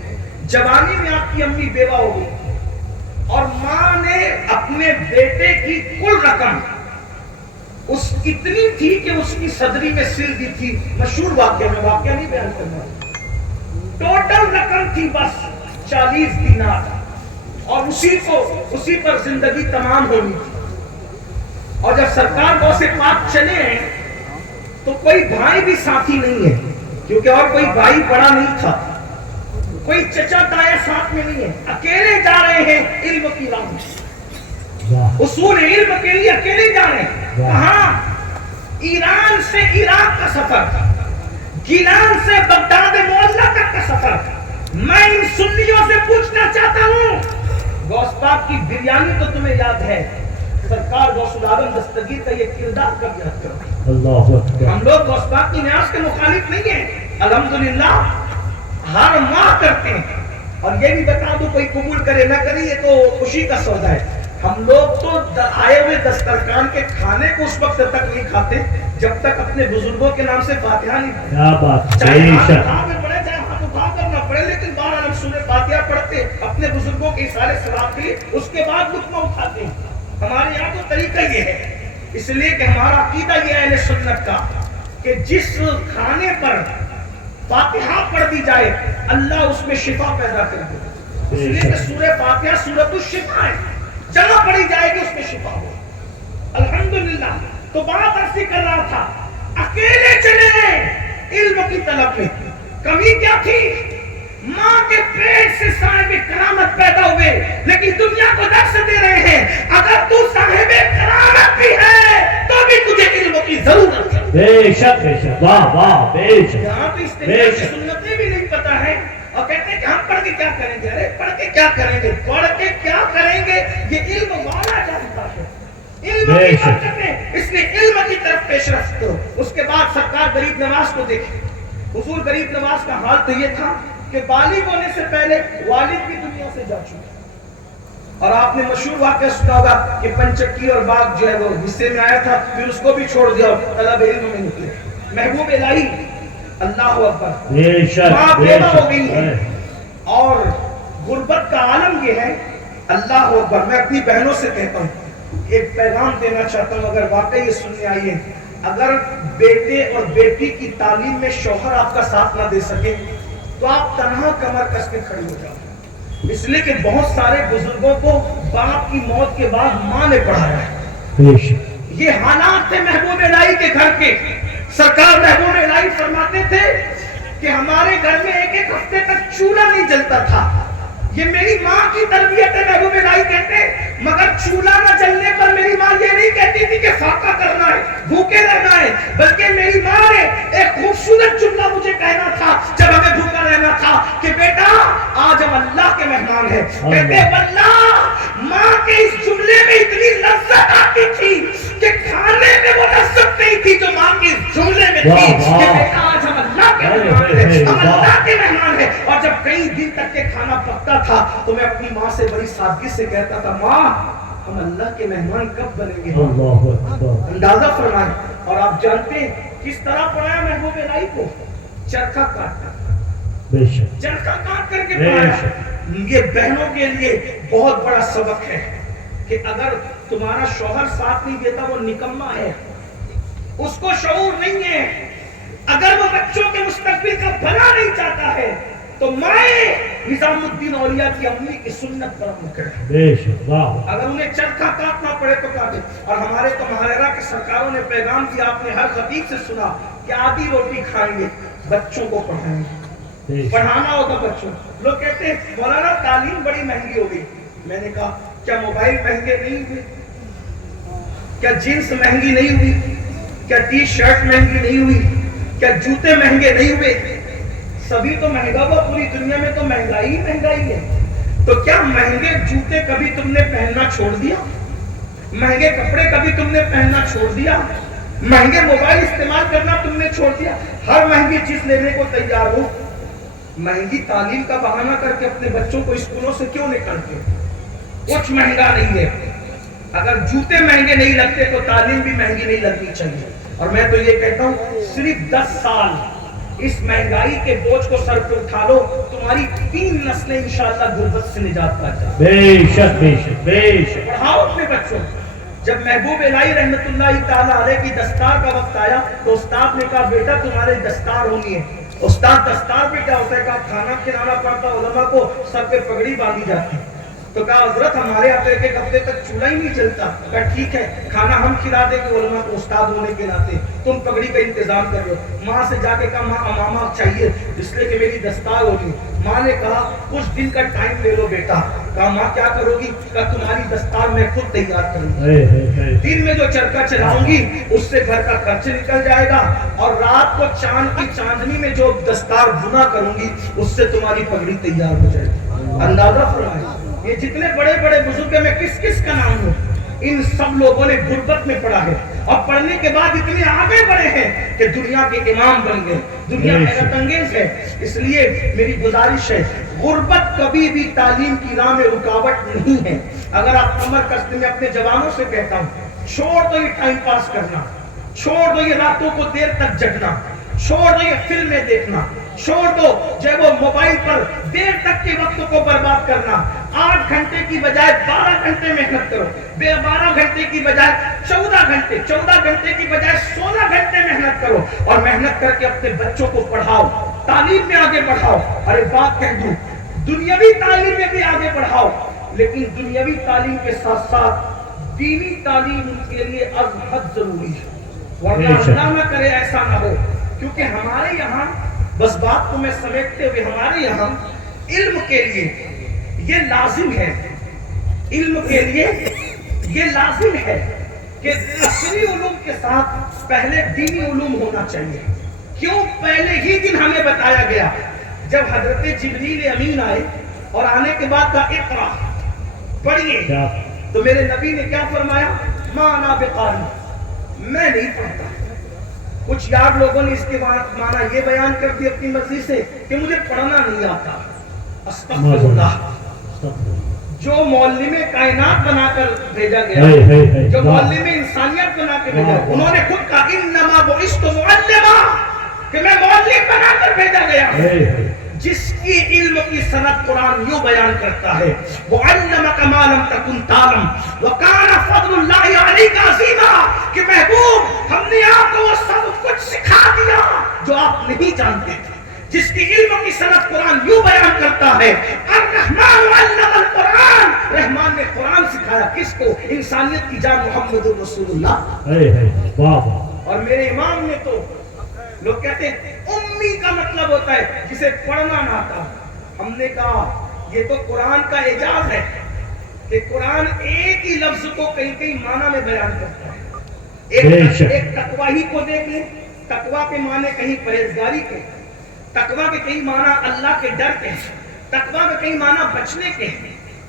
جوانی میں آپ کی امی بیوہ ہو گئی، اور ماں نے اپنے بیٹے کی کل رقم اس اتنی تھی کہ اس کی صدری میں سل دی تھی، مشہور واقعہ، میں واقعہ نہیں بیان کرنا، ٹوٹل رقم تھی بس 40 دینار، اور اسی پر زندگی تمام ہونی تھی۔ اور جب سرکار غوث پاک چلے ہیں تو کوئی بھائی بھی ساتھی نہیں ہے، کیونکہ اور کوئی بھائی بڑا نہیں تھا، کوئی چچا تایا ساتھ میں نہیں ہے، اکیلے جا رہے ہیں علم کی راہ میں، اصول علم کے لیے اکیلے جا رہے ہیں۔ کہاں؟ ایران سے عراق کا سفر، گیلان سے بغداد معلیٰ تک کا سفر۔ میں ان سنیوں سے پوچھنا چاہتا ہوں، غوث پاک کی بریانی تو تمہیں یاد ہے، سرکار غوث العالم دستگیر کا یہ کردار کب یاد کرو؟ اللہ اکبر۔ ہم لوگ غوث پاک کی نیاز کے مخالف نہیں ہیں، الحمدللہ ہر ماہ کرتے ہیں، اور یہ بھی بتا دو کوئی قبول کرے نہ کرے یہ تو خوشی کا سودا ہے۔ ہم لوگ تو آئے ہوئے دسترخوان کے کھانے کو اس وقت تک نہیں کھاتے جب تک اپنے بزرگوں کے نام سے فاتحہ نہیں پڑھتے، کیا بات، چاہے بے ہاتھ شک، اٹھا کے پڑھے چاہے ہاتھ اٹھا کر نہ پڑھے، لیکن بہرحال ہم سورہ فاتحہ پڑھتے، اپنے بزرگوں کے اشارے ثواب کے لیے، اس کے بعد لقمہ اٹھاتے ہیں۔ ہمارے یہاں تو طریقہ یہ ہے، اس لیے کہ ہمارا عقیدہ یہ ہے اہل سنت کا کہ جس کھانے پر فاتحہ پڑھ دی جائے اللہ اس میں شفا پیدا کر دے، اس لیے کہ سورہ فاتحہ سورۃ الشفا ہے، جہاں پڑھی جائے گی اس میں شفا ہو۔ الحمدللہ۔ تو بات عرض کر رہا تھا، اکیلے چلے ہیں علم کی طلب میں، کمی کیا تھی؟ ماں کے پیٹ سے صاحب کرامت پیدا ہوئے، لیکن دنیا کو درس دے رہے ہیں اگر تو صاحب کرامت بھی ہے تو بھی تجھے علم کی ضرورت ہے۔ بے شک بے شک، واہ واہ، بے شک۔ یہاں تو استعمال کی سنتیں بھی نہیں پتا ہے، اور کہتے ہیں کہ ہم پڑھ کے کیا کریں گے؟ ارے پڑھ کے کیا کریں گے؟ پڑھ کے کیا کریں گے یہ علم والا جانتا ہے، علم کی برکت ہے، اس لیے علم کی طرف پیش رفت کرو۔ اس کے بعد سرکار غریب نواز کو دیکھیں، حضور غریب نواز کا حال تو یہ تھا کہ بالغ ہونے سے پہلے والد بھی دنیا سے جا چکے، اور آپ نے مشہور واقعہ سنا ہوگا کہ پنچکی اور باغ جو ہے وہ حصے میں آیا تھا، پھر اس کو بھی چھوڑ دیا، طلب علم میں نکلے۔ محبوب الہی اللہ اکبر، ماں بیوہ ہو گئی ہے، اور غربت کا عالم یہ ہے، اللہ اکبر۔ میں اپنی بہنوں سے کہتا ہوں، ایک پیغام دینا چاہتا ہوں، اگر واقعی یہ سننے آئیے، اگر بیٹے اور بیٹی کی تعلیم میں شوہر آپ کا ساتھ نہ دے سکے تو آپ تنہا کمر کس کے کھڑی ہو جاؤ، اس لیے کہ بہت سارے بزرگوں کو باپ کی موت کے بعد ماں نے پڑھایا ہے۔ یہ حالات تھے محبوب الہی کے گھر کے۔ سرکار محبوب الہی فرماتے تھے کہ ہمارے گھر میں ایک ایک ہفتے تک چولہا نہیں جلتا تھا، یہ میری ماں کی تربیت ہے۔ محبوب الہی کہتے مگر چولہا نہ جلنے پر میری ماں یہ نہیں کہتی تھی کہ فاقہ کرنا ہے، بھوکے رہنا ہے، بلکہ میری ماں نے ایک خوبصورت جملہ مجھے کہنا تھا جب ہمیں بھوکا رہنا تھا کہ بیٹا آج ہم اللہ کے مہمان ہیں۔ کہتے واللہ ماں کے اس جملے میں اتنی لذت آتی تھی کہ کھانے میں وہ لذت نہیں تھی جو ماں کے اس جملے میں تھی کہ بیٹا آج ہم اللہ کے مہمان ہیں، ہم اللہ کے مہمان ہیں۔ اور جب کئی دن تک کے کھانا پکتا تھا تو میں اپنی ماں سے بڑی سادگی سے کہتا تھا ماں ہم اللہ کے مہمان کب بنیں گے؟ اندازہ فرمائیں۔ اور آپ جانتے ہیں کس طرح پڑھایا محبوب الہی کو؟ چرخہ کاٹ کر، چرخہ کاٹ کر کے پڑھایا۔ یہ بہنوں کے لیے بہت بڑا سبق ہے کہ اگر تمہارا شوہر ساتھ نہیں دیتا وہ نکما ہے، اس کو شعور نہیں ہے، اگر وہ بچوں کے مستقبل کا بھلا نہیں چاہتا ہے تو مائیں نظام الدین اولیاء کی امی کی سنت پر عمل کرے، اگر انہیں چرخہ کاٹنا پڑے تو کاٹے۔ اور ہمارے تو مہاراجا کے سرکاروں نے پیغام دیا، آپ نے ہر خطیب سے سنا کہ آدھی روٹی کھائیں گے، بچوں کو پڑھائیں گے، پڑھانا ہوگا بچوں۔ لوگ کہتے ہیں مولانا تعلیم بڑی مہنگی ہو گئی، میں نے کہا کیا موبائل مہنگے نہیں ہوئے؟ کیا جینس مہنگی نہیں ہوئی؟ کیا ٹی شرٹ مہنگی نہیں ہوئی؟ کیا جوتے مہنگے نہیں ہوئے؟ سبھی تو مہنگا ہوا، پوری دنیا میں تو مہنگائی ہی مہنگائی ہے. تو کیا مہنگے جوتے کبھی تم نے پہننا چھوڑ دیا؟ مہنگے کپڑے کبھی تم نے پہننا چھوڑ دیا؟ مہنگے موبائل استعمال کرنا تم نے چھوڑ دیا؟ ہر مہنگی چیز لینے کو تیار ہو. مہنگی تعلیم کا بہانہ کر کے اپنے بچوں کو اسکولوں سے کیوں نکالتے؟ کچھ مہنگا نہیں ہے. اگر جوتے مہنگے نہیں لگتے تو تعلیم بھی مہنگی نہیں لگنی چاہیے. اور میں تو یہ کہتا ہوں صرف 10 سال اس مہنگائی کے بوجھ کو سر پہ اٹھا لو، تمہاری 3 نسلیں انشاءاللہ غربت سے نجات پا جائیں. بے شک بے شک بے شک. پڑھاؤ اپنے بچوں. جب محبوب الہی رحمت اللہ تعالیٰ علیہ کی دستار کا وقت آیا تو استاد نے کہا بیٹا تمہارے دستار ہونی ہے. استاد دستار پہ کیا ہوتا ہے؟ کہا کھانا کھلانا پڑتا، علماء کو سر پہ پگڑی باندھی جاتی. تو کہا حضرت ہمارے یہاں ایک ایک ہفتے تک چولہا ہی نہیں چلتا. کہا ٹھیک ہے کھانا ہم کھلا دیں گے علماء کو استاد ہونے کے ناطے، تم پگڑی کا انتظام کر لو. ماں سے جا کے کہا ماں امامہ چاہیے اس لیے کہ میری دستار ہوگی. ماں نے کہا کچھ دن کا ٹائم لے لو بیٹا. کہا ماں کیا کرو گی؟ کہا تمہاری دستار میں خود تیار کروں گی. دن میں جو چرخا چلاؤں گی اس سے گھر کا خرچ نکل جائے گا، اور رات کو چاند کی چاندنی میں جو دستار بنا کروں گی اس سے تمہاری پگڑی تیار ہو جائے گی. اندازہ فرمائے یہ جتنے بڑے بڑے بزرگ میں کس کس کا نام ہوں، ان سب لوگوں نے غربت میں پڑھا ہے، اور پڑھنے کے بعد اتنے آگے بڑھے ہیں کہ دنیا کے امام بن گئے. دنیا حیرت انگیز ہے. اس لیے میری گزارش ہے غربت کبھی بھی تعلیم کی راہ میں رکاوٹ نہیں ہے. اگر آپ کمر کستے میں اپنے جوانوں سے کہتا ہوں چھوڑ دو یہ ٹائم پاس کرنا، چھوڑ دو یہ راتوں کو دیر تک جگنا، چھوڑ دو یہ فلمیں دیکھنا، چھوڑ دو جو وہ موبائل پر دیر تک کے وقت کو برباد کرنا. 8 گھنٹے کی بجائے 12 گھنٹے محنت کرو، 12 گھنٹے کی بجائے 14 گھنٹے، 14 گھنٹے کی بجائے 16 گھنٹے محنت کرو، اور محنت کر کے اپنے بچوں کو پڑھاؤ، تعلیم میں آگے بڑھاؤ. اور ایک بات کہہ دوں دنیاوی تعلیم میں بھی آگے بڑھاؤ، لیکن دنیاوی تعلیم کے ساتھ ساتھ دینی تعلیم ان کے لیے از حد ضروری ہے. ورنہ اللہ نہ کرے ایسا نہ ہو، کیونکہ ہمارے یہاں بس بات کو میں سمیٹتے ہوئے ہمارے یہاں علم کے لیے یہ لازم ہے، علم کے لیے یہ لازم ہے کہ عصری علوم کے ساتھ پہلے دینی علوم ہونا چاہیے. کیوں؟ پہلے ہی دن ہمیں بتایا گیا جب حضرت جبریل امین آئے اور آنے کے بعد کہا اقرا پڑھیے، تو میرے نبی نے کیا فرمایا؟ ما انا بقاری، میں نہیں پڑھتا. کچھ یاد لوگوں نے اس کے معنی یہ بیان کر دی اپنی مرضی سے کہ مجھے پڑھنا نہیں آتا. استغفر اللہ. جو معلم کائنات بنا کر بھیجا گیا، جو معلم انسانیت بنا کے بھیجا، انہوں نے خود کہا انما بعثت معلما، کہ میں معلم بنا کر بھیجا گیا. جس کی علم کی سند قرآن یوں بیان کرتا ہے وَعَلَّمَكَ مَا لَمْ تَكُنْ تَعْلَمْ وَكَانَ فَضْلُ اللَّهِ عَلَيْكَ عَظِيمًا، کہ محبوب ہم نے آپ کو وہ سب کچھ سکھا دیا جو آپ نہیں جانتے تھے. جس کی علم کی سند قرآن یوں بیان کرتا ہے الرحمن علم القرآن، رحمان نے قرآن سکھایا. کس کو؟ انسانیت کی جان محمد رسول اللہ. اور میرے امام نے تو لوگ کہتے ہیں امی کا مطلب ہوتا ہے جسے پڑھنا نہ آتا. ہم نے کہا یہ تو قرآن کا اعجاز ہے کہ قرآن ایک ہی لفظ کو کئی کئی معنی میں بیان کرتا ہے. ایک تقوی ہی کو دیکھ لیں، تقوی کے معنی کہیں پرہیزگاری کے، تقوی کے کئی معنی اللہ کے ڈر کے، تقوی کے کئی معنی بچنے کے،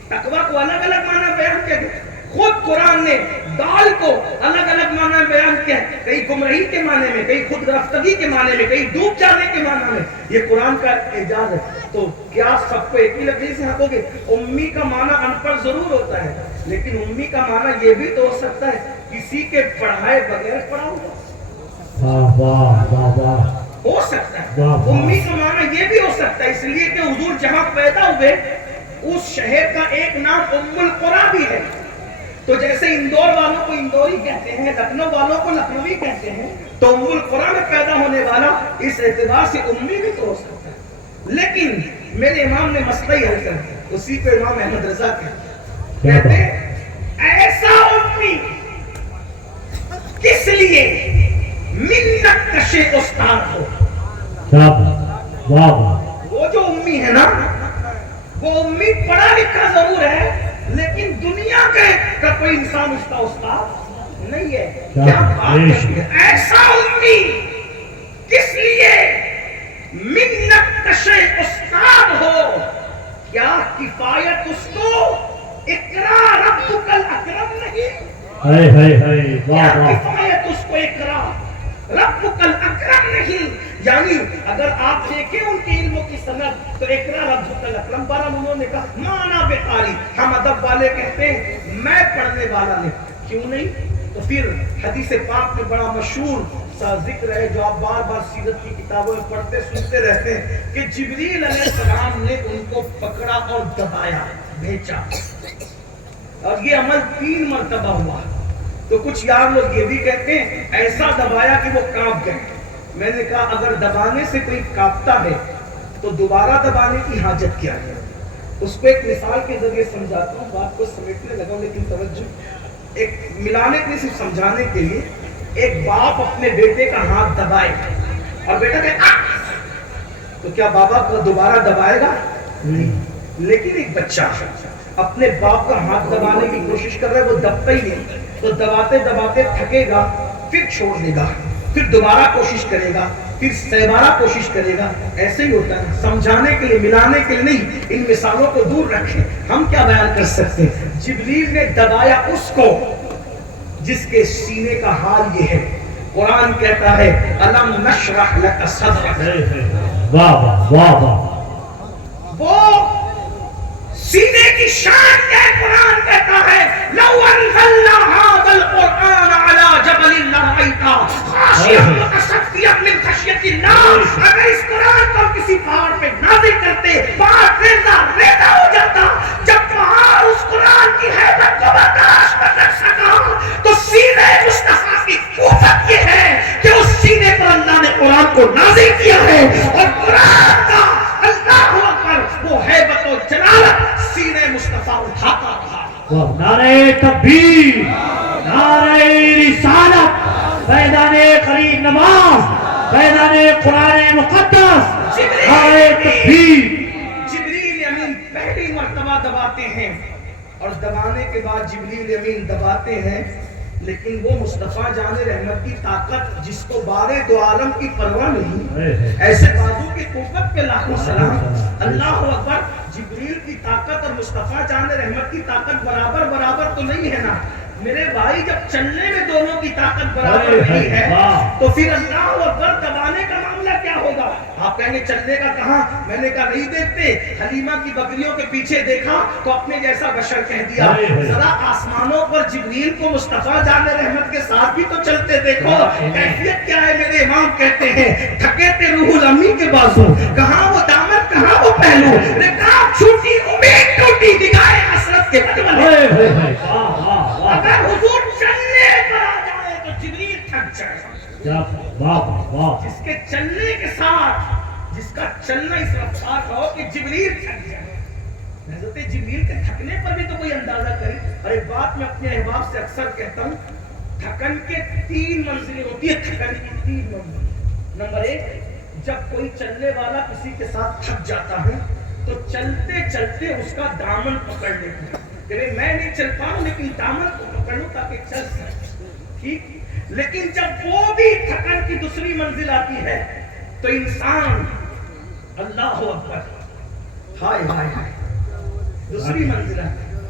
تقوی کو الگ الگ معنی بیان کیا گیا. خود قرآن نے دال کو الگ الگ معنی بیان کیا ہے، کئی گمراہی کے معنی میں، کئی خود رفتگی کے معنی میں، کئی ڈوب جانے کے معنی میں. یہ قرآن کا اعجاز ہے. تو کیا سب کو ایک ہی لفظ سے ہاتھوں گے؟ امی کا معنی ان پڑھ ضرور ہوتا ہے، لیکن امی کا معنی یہ بھی تو ہو سکتا ہے کسی کے پڑھائے بغیر پڑھا ہو سکتا ہے. امی کا معنی یہ بھی ہو سکتا ہے، اس لیے کہ حضور جہاں پیدا ہوئے اس شہر کا ایک نام ام القریٰ بھی ہے. تو جیسے اندور والوں کو اندوری کہتے ہیں، لکھنؤ والوں کو لکھنوی کہتے ہیں، تو ام القریٰ میں پیدا ہونے والا اس اعتبار سے امی بھی تو ہو سکتا ہے. لیکن میرے امام نے مسئلہ ہی حل کر دیا، اسی کو امام احمد رضا کہتے ہیں ایسا امی کس لیے منت کشے استاد ہو. وہ جو امی ہے نا، وہ امی پڑھا لکھا ضرور ہے لیکن دنیا کا کوئی انسان اس کا استاد نہیں ہے. کیا بات ہے. ایسا امی کس لیے منت کش استاد ہو. کیا کفایت اس کو اقرا ربک الاکرم نہیں. کیا کفایت اس کو اقرا ربک الاکرم نہیں. یعنی اگر آپ دیکھیں ان کے علموں کی سند تو اقرا ربک الاکرم بارہ انہوں نے کہا مانا بقاری. ہم ادب والے کہتے ہیں میں پڑھنے والا نہیں. کیوں نہیں؟ تو پھر حدیث پاک میں بڑا مشہور سا ذکر ہے جو آپ بار بار سیرت کی کتابوں میں پڑھتے سنتے رہتے ہیں کہ جبریل علیہ السلام نے ان کو پکڑا اور دبایا بھیجا اور یہ عمل 3 مرتبہ ہوا. تو کچھ یار لوگ یہ بھی کہتے ہیں ایسا دبایا کہ وہ کانپ گئے. میں نے کہا اگر دبانے سے کوئی کانپتا ہے تو دوبارہ دبانے کی حاجت کیا ہے. اس کو ایک مثال کے ذریعے سمجھاتا ہوں. بات کو سمیٹنے لگا لیکن توجہ ایک ملانے کے صرف سمجھانے کے لیے. ایک باپ اپنے بیٹے کا ہاتھ دبائے اور بیٹا کہتا تو کیا بابا کو دوبارہ دبائے گا؟ نہیں. لیکن ایک بچہ اپنے باپ کا ہاتھ دبانے کی کوشش کر رہا ہے, وہ دبتا ہی نہیں. تو دباتے دباتے تھکے گا, پھر چھوڑ دے گا, پھر دوبارہ کوشش کرے گا, پھر 6 بارہ کوشش کرے گا. ایسے ہی ہوتا ہے. سمجھانے کے لیے ملانے کے لیے نہیں, ان مثالوں کو دور رکھیں. ہم کیا بیان کر سکتے ہیں؟ جبریل نے دبایا اس کو جس کے سینے کا حال یہ ہے. قرآن کہتا ہے الم نشرح لک صدرک. واہ واہ واہ. وہ سینے کی شان کیا ہے؟ قرآن کہتا ہے لو انزلنا هذا القرآن على جبل لرأيته خاشعا متصدعا من خشية الله. اگر اس قرآن کو کسی پہاڑ پہ نازل کرتے پہاڑ ریزہ ریزہ ہو جاتا. جب پہاڑ اس قرآن کی ہیبت کو برداشت نہ کر سکا تو سینے مصطفیٰ کی قوت یہ ہے کہ اس سینے پر اللہ نے قرآن کو نازل کیا ہے اور قرآن کا اللہ اکبر وہ ہیبت و جلالت سینے مصطفیٰ اٹھاتا رہا. نعرہ تکبیر, نعرہ رسالت, فیضان قریب نماز, فیضان قرآن مقدس, نعرہ تکبیر. جبریل امین پہلی مرتبہ دباتے ہیں اور دبانے کے بعد جبریل امین دباتے ہیں لیکن وہ مصطفیٰ جان رحمت کی طاقت جس کو بارے دو عالم کی پرواہ نہیں, ایسے بازو کی قوت پہ لاکھوں سلام. اللہ اکبر. جبریل کی طاقت اور مصطفیٰ جان رحمت کی طاقت برابر برابر تو نہیں ہے نا میرے بھائی. جب چلنے میں دونوں کی طاقت برابر نہیں ہے تو پھر اللہ اکبر دبانے کا معاملہ کیا ہوگا؟ آپ کہیں گے چلنے کا کہاں؟ میں نے کہا نہیں دیکھتے حلیمہ کی بکریوں کے پیچھے دیکھا تو اپنے جیسا بشر کہہ دیا. ذرا آسمانوں پر جبریل کو مصطفیٰ جان رحمت کے ساتھ بھی تو چلتے دیکھو. کیفیت کیا ہے؟ میرے امام کہتے ہیں تھکے تھے روح الامی کے بازو, کہاں وہ دامن کہاں وہ پہلو, رکاب چھوٹی امید ٹوٹی نگاہ حسرت کے بدلے. اگر حضور چلنے پر آ جائے تو جبریل تھک جائے. جس کے چلنے کے ساتھ جس کا چلنا اس رفتار کا ہو کہ جبریل تھک جائے. حضرت جبریل کے تھکنے پر بھی تو کوئی اندازہ کرے. اور ایک بات میں اپنے احباب سے اکثر کہتا ہوں, تھکن کے 3 منزلیں ہوتی ہے. تھکن کی 3 منزلیں. نمبر 1, جب کوئی چلنے والا کسی کے ساتھ تھک جاتا ہے تو چلتے چلتے اس کا دامن پکڑ لیتے ہیں کہ میں نہیں چل پاؤں لیکن دامن کو پکڑ لوں تاکہ چل سکے. ٹھیک. لیکن جب وہ بھی تھکن کی دوسری منزل آتی ہے تو انسان اللہ اکبر ہائے ہائے ہائے دوسری منزل آتی ہے.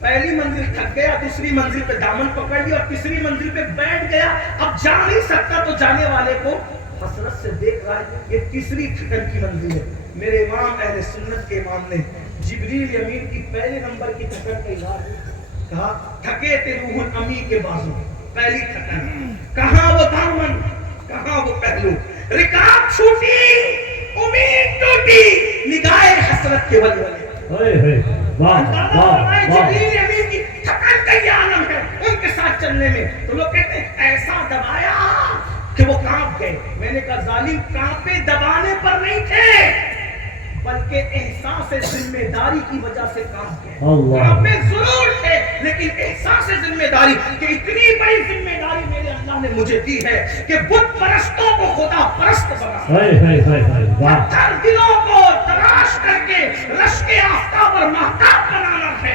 پہلی منزل تھک گیا, دوسری منزل پہ دامن پکڑ لیا اور تیسری منزل پہ بیٹھ گیا. اب جا نہیں سکتا تو جانے والے کو حسرت سے دیکھ رہا ہے. یہ تیسری تھکن کی منزل ہے. میرے امام اہل سنت کے امام نے جبریل امین کی پہلے نمبر کی تھکن کا علاج کہا تھکے تھے روح الامی کے بازو. پہلی تھکن, کہاں وہ دامن کہاں وہ پہلو, رکاب چھوٹی امید ٹوٹی نگاہ حسرت کے بدلے. جبریل امین کی تھکن کا یہ عالم ہے ان کے ساتھ چلنے میں. تو لوگ کہتے ہیں ایسا دبایا کہ وہ کانپ گئے. میں نے کہا ظالم کانپے دبانے پر نہیں تھے بلکہ احساس ذمہ داری کی وجہ سے کانپ گئے. کانپے ضرور تھے لیکن احساس ذمہ داری کہ اتنی بڑی ذمہ داری میرے اللہ نے مجھے دی ہے کہ بت پرستوں کو خدا پرست بنا, پتھر دلوں کو تراش کر کے رشک آفتاب اور مہتاب بنانا ہے.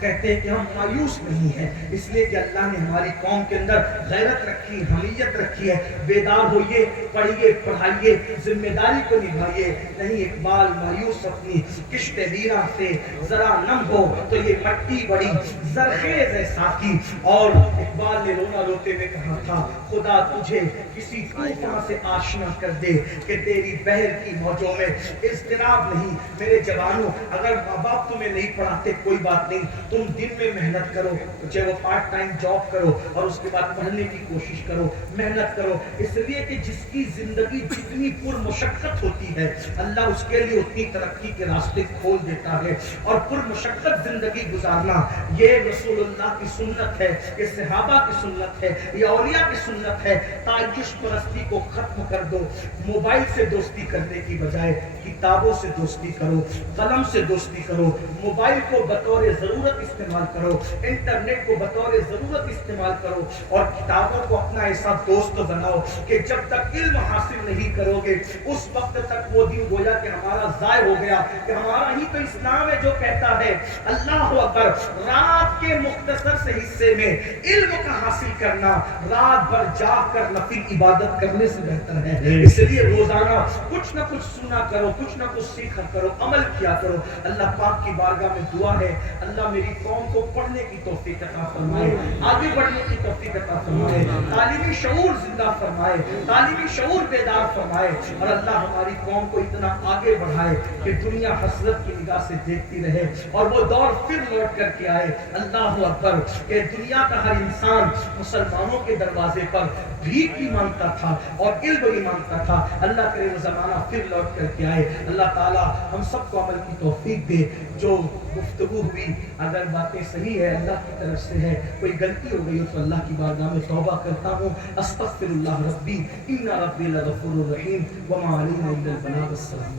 کہتے ہیں کہ ہم مایوس نہیں ہیں، اس لیے کہ اللہ نے ہماری قوم کے اندر غیرت رکھی، حمیت رکھی ہے۔ بیدار ہوئیے، پڑھیے، پڑھائیے، ذمہ داری کو نبھائیے۔ نہیں اقبال مایوس اپنی کشت ویراں سے ذرا نم ہو تو یہ مٹی بڑی زرخیز ہے ساقی۔ اور اقبال نے رونا روتے میں کہا تھا خدا تجھے کسی طوفان سے آشنا کر دے کہ تیری بحر کی موجوں میں اضطراب نہیں۔ میرے جوانوں، اگر ماں باپ تمہیں نہیں پڑھاتے کوئی بات نہیں، تم دن میں محنت کرو، چاہے وہ پارٹ ٹائم جاب کرو اور اس کے بعد پڑھنے کی کوشش کرو، محنت کرو، اس لیے کہ جس کی زندگی جتنی پر مشقت ہوتی ہے اللہ اس کے لیے اتنی ترقی کے راستے کھول دیتا ہے۔ اور پر مشقت زندگی گزارنا یہ رسول اللہ کی سنت ہے، یہ صحابہ کی سنت ہے، یہ اولیاء کی سنت ہے۔ تعیش پرستی کو ختم کر دو، موبائل سے دوستی کرنے کی بجائے کتابوں سے دوستی کرو، قلم سے دوستی کرو، موبائل کو بطور ضرورت استعمال کرو، انٹرنیٹ کو بطور ضرورت استعمال کرو، اور کتابوں کو اپنا ایسا دوست بناؤ کہ جب تک علم حاصل نہیں کرو گے اس وقت تک وہ دن گویا کہ ہمارا ضائع ہو گیا، کہ ہمارا ہی تو اسلام ہے جو کہتا ہے اللہ اکبر، رات کے مختصر سے حصے میں علم کا حاصل کرنا رات بھر جاگ کر نفل عبادت کرنے سے بہتر ہے۔ اس لیے روزانہ کچھ نہ کچھ سنا کرو، کچھ نہ کچھ سیکھا کرو، عمل کیا کرو۔ اللہ پاک کی بارگاہ میں دعا ہے اللہ میری قوم کو پڑھنے کی توفیق عطا فرمائے، آگے بڑھنے کی توفیق عطا فرمائے، تعلیمی شعور زندہ فرمائے، تعلیمی شعور بیدار فرمائے، اور اللہ ہماری قوم کو اتنا آگے بڑھائے کہ دنیا حسرت کی نگاہ سے دیکھتی رہے اور وہ دور پھر لوٹ کر کے آئے۔ اللہ اکبر، کہ دنیا کا ہر انسان مسلمانوں کے دروازے پر بھیک بھی مانگتا تھا اور علم بھی مانگتا تھا۔ اللہ کرے وہ زمانہ پھر لوٹ کر کے آئے۔ اللہ تعالی ہم سب کو عمل کی توفیق دے۔ جو گفتگو ہوئی اگر باتیں صحیح ہے اللہ کی طرف سے ہے، کوئی غلطی ہو گئی ہو تو اللہ کی بارگاہ میں توبہ کرتا ہوں۔ استغفر اللہ ربی ان ربی لغفور رحیم وما علینا الا البلاغ۔ السلام۔